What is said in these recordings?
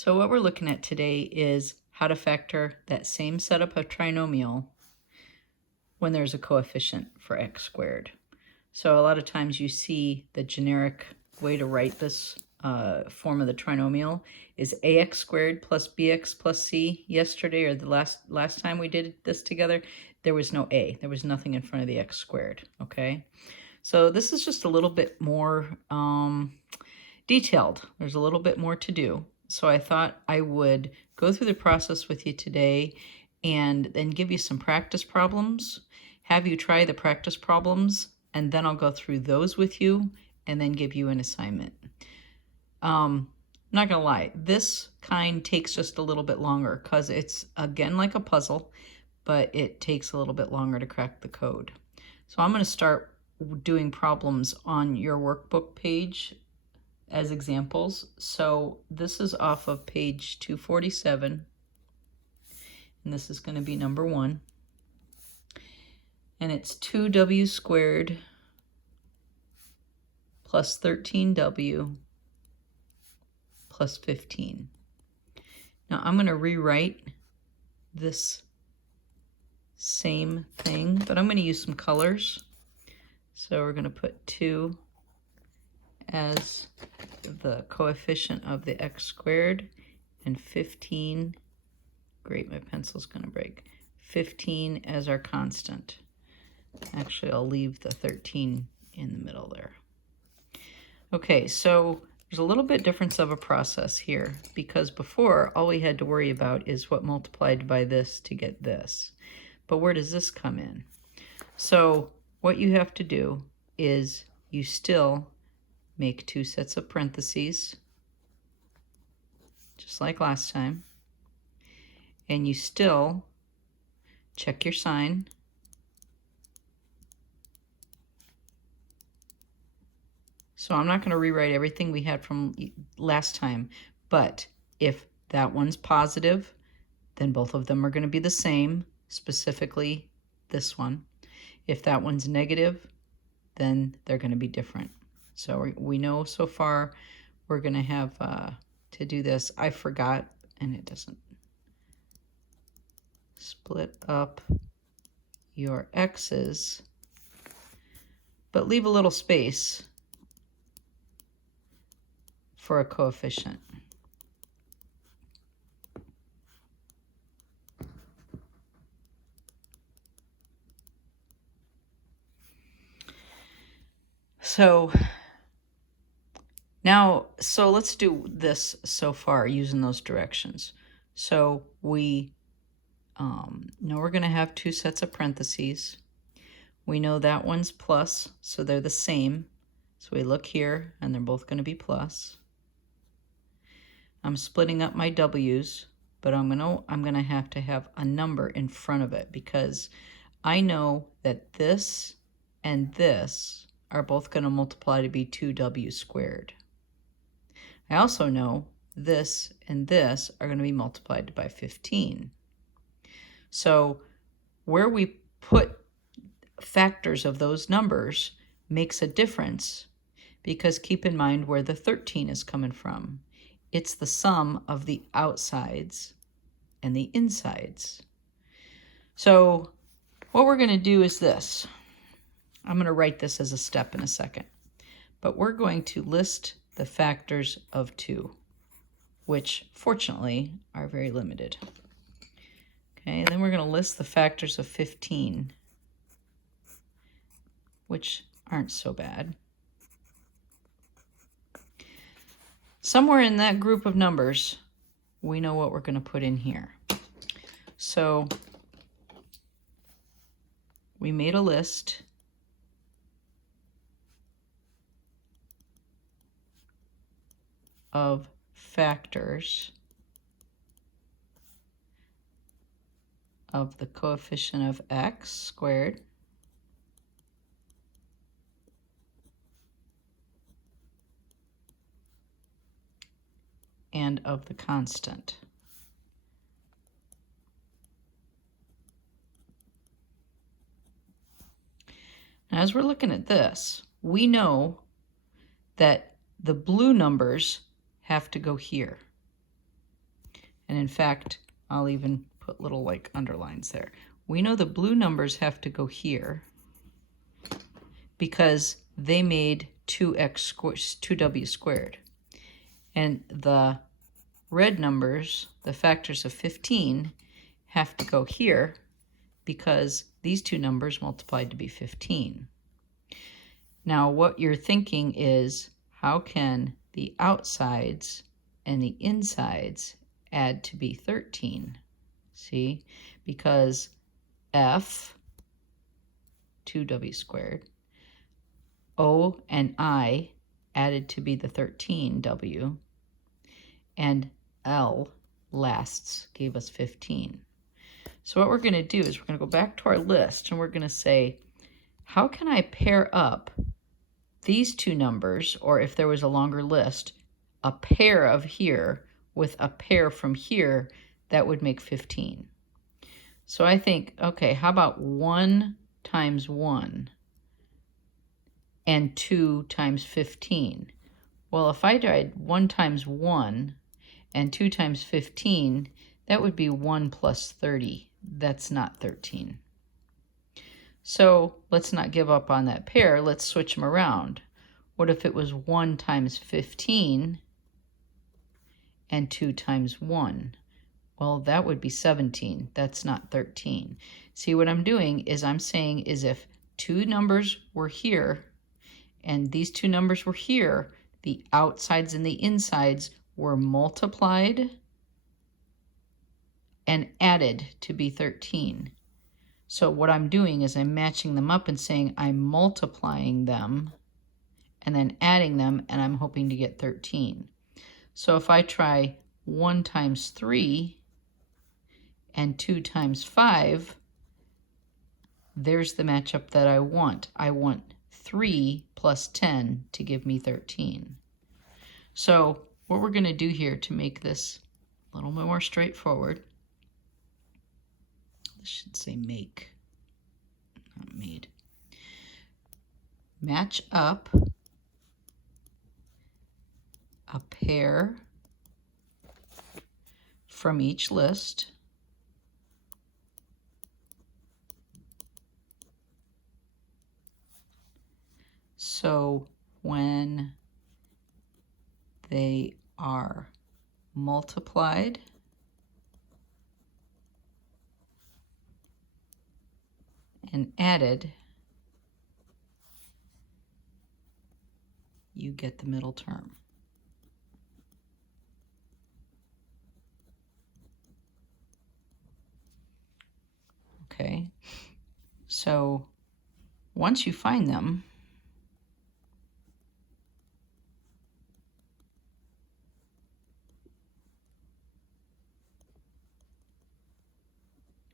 So what we're looking at today is how to factor that same setup of trinomial when there's a coefficient for x squared. So a lot of times you see the generic way to write this form of the trinomial is ax squared plus bx plus c. Yesterday, or the last time we did this together, there was no a. There was nothing in front of the x squared, okay? So this is just a little bit more detailed. There's a little bit more to do. So I thought I would go through the process with you today and then give you some practice problems, have you try the practice problems, and then I'll go through those with you and then give you an assignment. I'm not gonna lie, this kind takes just a little bit longer because it's, again, like a puzzle, but it takes a little bit longer to crack the code. So I'm gonna start doing problems on your workbook page as examples. So this is off of page 247, and this is going to be number 1. And it's 2w squared plus 13w plus 15. Now I'm going to rewrite this same thing, but I'm going to use some colors. So we're going to put 2 as the coefficient of the x squared, and 15, great, my pencil's gonna break, 15 as our constant. Actually, I'll leave the 13 in the middle there. Okay, so there's a little bit difference of a process here, because before, all we had to worry about is what multiplied by this to get this. But where does this come in? So what you have to do is you still make 2 sets of parentheses, just like last time, and you still check your sign, so I'm not going to rewrite everything we had from last time, but if that one's positive, then both of them are going to be the same, specifically this one. If that one's negative, then they're going to be different. So we know so far we're going to have to do this. I forgot, and it doesn't. Split up your x's, but leave a little space for a coefficient. So now, let's do this so far using those directions. So we know we're going to have 2 sets of parentheses. We know that one's plus, so they're the same. So we look here, and they're both going to be plus. I'm splitting up my w's, but I'm going to have a number in front of it, because I know that this and this are both going to multiply to be 2w squared. I also know this and this are going to be multiplied by 15. So where we put factors of those numbers makes a difference, because keep in mind where the 13 is coming from. It's the sum of the outsides and the insides. So what we're going to do is this. I'm going to write this as a step in a second, but we're going to list the factors of 2, which fortunately are very limited. Okay, and then we're going to list the factors of 15, which aren't so bad. Somewhere in that group of numbers, we know what we're going to put in here. So we made a list of factors of the coefficient of x squared and of the constant. Now, as we're looking at this, we know that the blue numbers have to go here. And in fact, I'll even put little like underlines there. We know the blue numbers have to go here because they made 2w squared. And the red numbers, the factors of 15, have to go here because these two numbers multiplied to be 15. Now what you're thinking is, how can the outsides and the insides add to be 13? See, because f, 2w squared, o and I added to be the 13w, and L, lasts, gave us 15. So what we're going to do is we're going to go back to our list and we're going to say, how can I pair up these two numbers, or if there was a longer list, a pair of here with a pair from here that would make 15. So I think, okay, how about 1 times 1 and 2 times 15? Well, if I tried 1 times 1 and 2 times 15, that would be 1 plus 30. That's not 13. So let's not give up on that pair. Let's switch them around. What if it was 1 times 15 and 2 times 1? Well, that would be 17. That's not 13. See, what I'm doing is I'm saying is if two numbers were here and these two numbers were here, the outsides and the insides were multiplied and added to be 13. So what I'm doing is I'm matching them up and saying I'm multiplying them and then adding them, and I'm hoping to get 13. So if I try 1 times 3 and 2 times 5, there's the matchup that I want. I want 3 plus 10 to give me 13. So what we're going to do here to make this a little bit more straightforward, this should say make, not made. Match up a pair from each list so when they are multiplied and added, you get the middle term. Okay, so once you find them,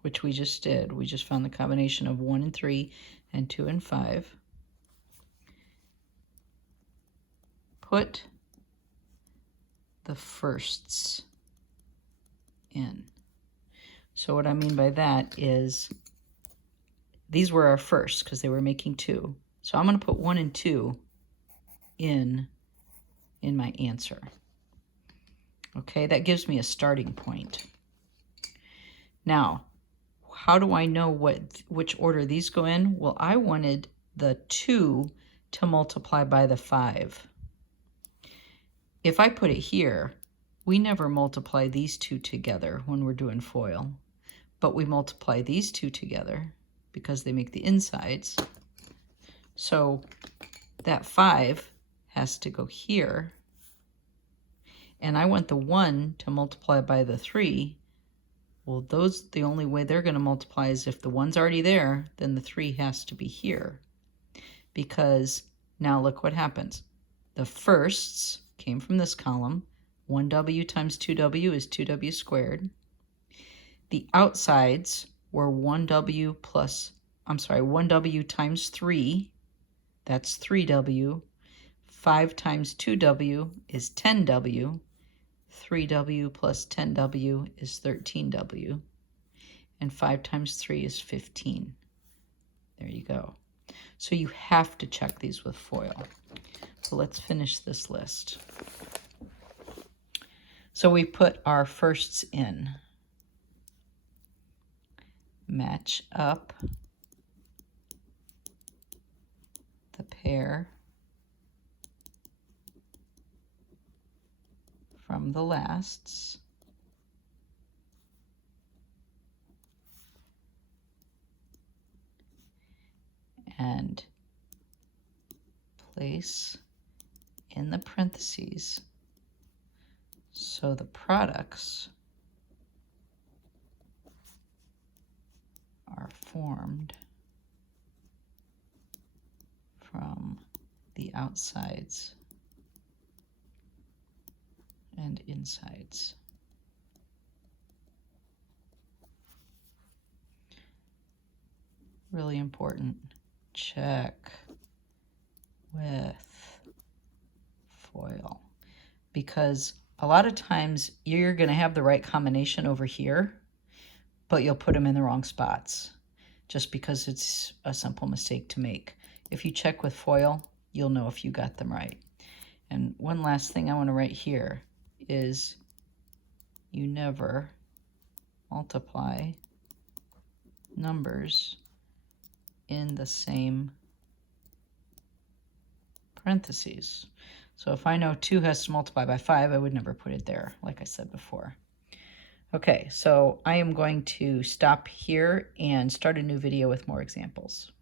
which we just did, we just found the combination of 1 and 3 and 2 and 5, put the firsts in. So what I mean by that is these were our firsts because they were making 2. So I'm going to put 1 and 2 in my answer. Okay, that gives me a starting point. Now, how do I know which order these go in? Well, I wanted the 2 to multiply by the 5. If I put it here, we never multiply these two together when we're doing FOIL, but we multiply these two together because they make the insides. So that 5 has to go here, and I want the 1 to multiply by the 3. Well, the only way they're going to multiply is if the 1's already there, then the 3 has to be here. Because now look what happens. The firsts came from this column. 1w times 2w is 2w squared. The outsides were 1w times 3. That's 3w. 5 times 2w is 10w. 3w plus 10w is 13w. And 5 times 3 is 15. There you go. So you have to check these with FOIL. So let's finish this list. So we put our firsts in. Match up the pair from the lasts. And place in the parentheses so the products are formed from the outsides and insides. Really important. Check with foil, because a lot of times you're going to have the right combination over here, but you'll put them in the wrong spots just because it's a simple mistake to make. If you check with foil, you'll know if you got them right. And one last thing I want to write here is you never multiply numbers in the same parentheses. So if I know 2 has to multiply by 5, I would never put it there, like I said before. Okay, so I am going to stop here and start a new video with more examples.